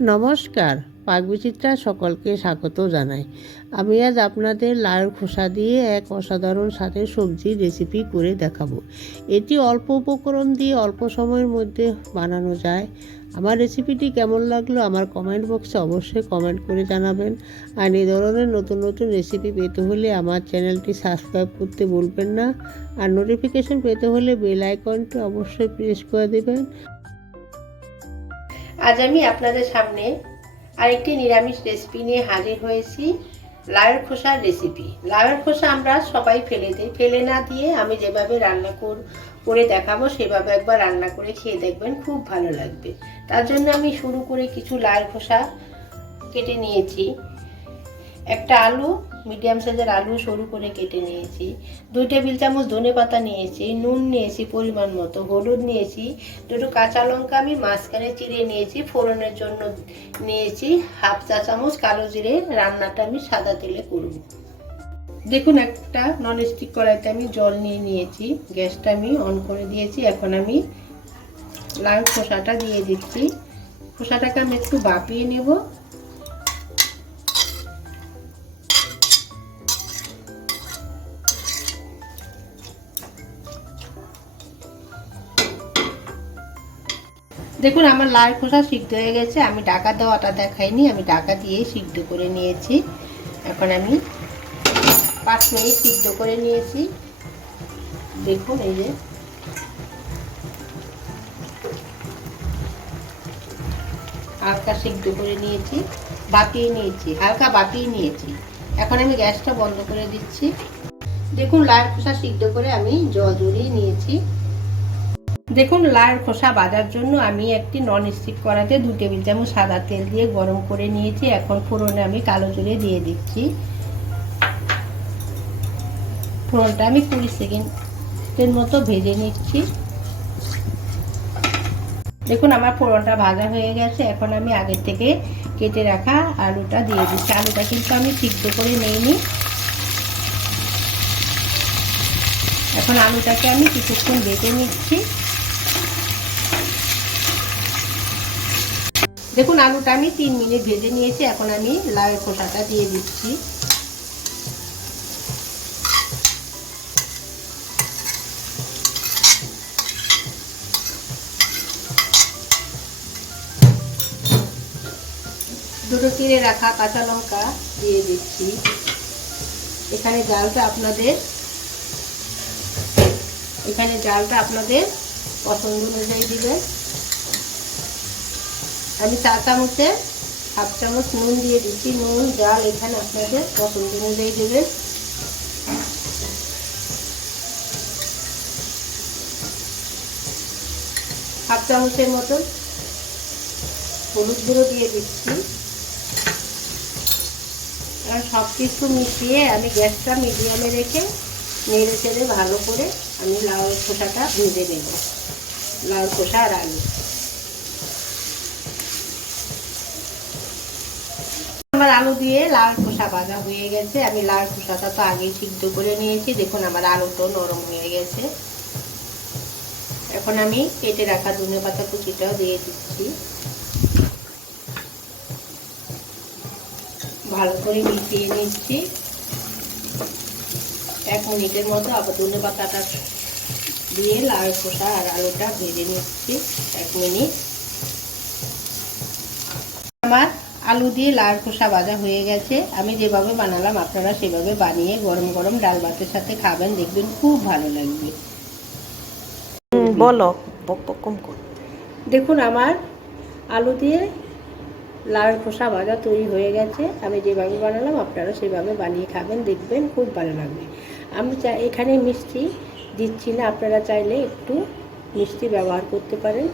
নমস্কার। পাকবিচিত্রা সকলকে স্বাগত জানাই। আমি আজ আপনাদের লাউর খোসা দিয়ে এক অসাধারণ সাথে সবজির রেসিপি করে দেখাবো। এটি অল্প উপকরণ দিয়ে অল্প সময়ের মধ্যে বানানো যায়। আমার রেসিপিটি কেমন লাগল আমার কমেন্ট বক্সে অবশ্যই কমেন্ট করে জানাবেন। আর এই ধরনের নতুন নতুন রেসিপি পেতে হলে আমার চ্যানেলটি সাবস্ক্রাইব করতে ভুলবেন না। আর নোটিফিকেশন পেতে হলে বেল আইকনটি অবশ্যই প্রেস করে দেবেন। আজ আমি আপনাদের সামনে আরেকটি নিরামিষ রেসিপি নিয়ে হাজির হয়েছি, লাউয়ের খোসার রেসিপি লাউয়ের খোসা আমরা সবাই ফেলে দিই। ফেলে না দিয়ে আমি যেভাবে রান্না কর- দেখাবো, সেভাবে একবার রান্না করে খেয়ে দেখবেন খুব ভালো লাগবে। তার জন্য আমি শুরু করে কিছু লাউয়ের খোসা কেটে নিয়েছি। একটা আলু মিডিয়াম সাইজের আলু সরু করে কেটে নিয়েছি। দুই টেবিল চামচ ধনে পাতা নিয়েছি, নুন নিয়েছি পরিমাণ মতো, হলুদ নিয়েছি, দুটো কাঁচা লঙ্কা আমি মাঝখানে চিড়ে নিয়েছি, ফোড়নের জন্য নিয়েছি হাফ চা চামচ কালো জিরে, রান্নাটা আমি সাদা তেলে করব। দেখুন একটা ননস্টিক কড়াইতে আমি জল নিয়ে নিয়েছি, গ্যাসটা আমি অন করে দিয়েছি, এখন আমি লাল খোসাটা দিয়ে দিচ্ছি। খোসাটাকে আমি একটু বাপিয়ে নেব। দেখুন, আমার লাল খোসা সিদ্ধ হয়ে গেছে। আমি ডাকা দেওয়াটা দেখাইনি, আমি ডাকা দিয়েই সিদ্ধ করে নিয়েছি। এখন আমি পাঁচ মিনিট সিদ্ধ করে নিয়েছি। দেখুন, এই যে। হালকা সিদ্ধ করে নিয়েছি বাপিয়ে নিয়েছি, হালকা বাপিয়ে নিয়েছি। এখন আমি গ্যাসটা বন্ধ করে দিচ্ছি। দেখুন, লাল খোসা সিদ্ধ করে আমি জল জড়িয়ে নিয়েছি। দেখুন, লাল খোসা বাজার জন্য আমি একটি নন স্টিক করাতে দু টেবিল চামচ সাদা তেল দিয়ে গরম করে নিয়েছি। এখন ফোড়নে আমি কালো জিরে দিয়ে দিচ্ছি। ফোড়নটা আমি কুড়ি সেকেন্ডের মতো ভেজে নিচ্ছি। দেখুন, আমার ফোড়নটা ভাজা হয়ে গেছে। এখন আমি আগের থেকে কেটে রাখা আলুটা দিয়ে দিচ্ছি। আলুটা কিন্তু আমি সিদ্ধ করে নিইনি। এখন আলুটাকে আমি কিছুক্ষণ বেটে নিচ্ছি। দেখুন, আলুটা আমি তিন মিনিট ভেজে নিয়েছি, এখন আমি লাউয়ের খোসাটা দিয়ে দিচ্ছি। দুটো চিড়ে রাখা কাঁচা লঙ্কা দিয়ে দিচ্ছি। এখানে জালটা আপনাদের, এখানে জালটা আপনাদের পছন্দ অনুযায়ী দিবেন। আমি চা চামচে হাফ চামচ নুন দিয়ে দিচ্ছি। নুন, জাল এখানে আপনাদের পছন্দ অনুযায়ী দেবেন। হাফ চামচের মতো হলুদ গুঁড়ো দিয়ে দিচ্ছি। আর সব কিছু মিশিয়ে আমি গ্যাসটা মিডিয়ামে রেখে নেড়ে চেড়ে ভালো করে আমি লাউ খোসাটা ভেজে নেব। লাউ খোসা আর আলু। আমার আলু দিয়ে লাল খোসা ভাজা হয়ে গেছে। আমি লাল খোসাটা তো আগেই সিদ্ধ করে নিয়েছি। দেখুন আমার আলুটাও নরম হয়ে গেছে। এখন আমি কেটে রাখা ধনে পাতা কুচিটাও দিয়ে দিচ্ছি। ভালো করে মিশিয়ে নিচ্ছি। এক মিনিটের মতো আবার ধনে পাতাটা দিয়ে লাল খোসা আর আলুটা ভেজে নিচ্ছি। এক মিনিট। আমার আলু দিয়ে লাল খোসা ভাজা হয়ে গেছে। আমি যেভাবে বানালাম আপনারা সেভাবে বানিয়ে গরম গরম ডাল ভাতের সাথে খাবেন দেখবেন খুব ভালো লাগবে। বলো দেখুন আমার আলু দিয়ে লাল খোসা ভাজা তৈরি হয়ে গেছে। আমি যেভাবে বানালাম আপনারা সেভাবে বানিয়ে খাবেন দেখবেন খুব ভালো লাগবে। আমি চা এখানে মিষ্টি দিচ্ছি না আপনারা চাইলে একটু মিষ্টি ব্যবহার করতে পারেন।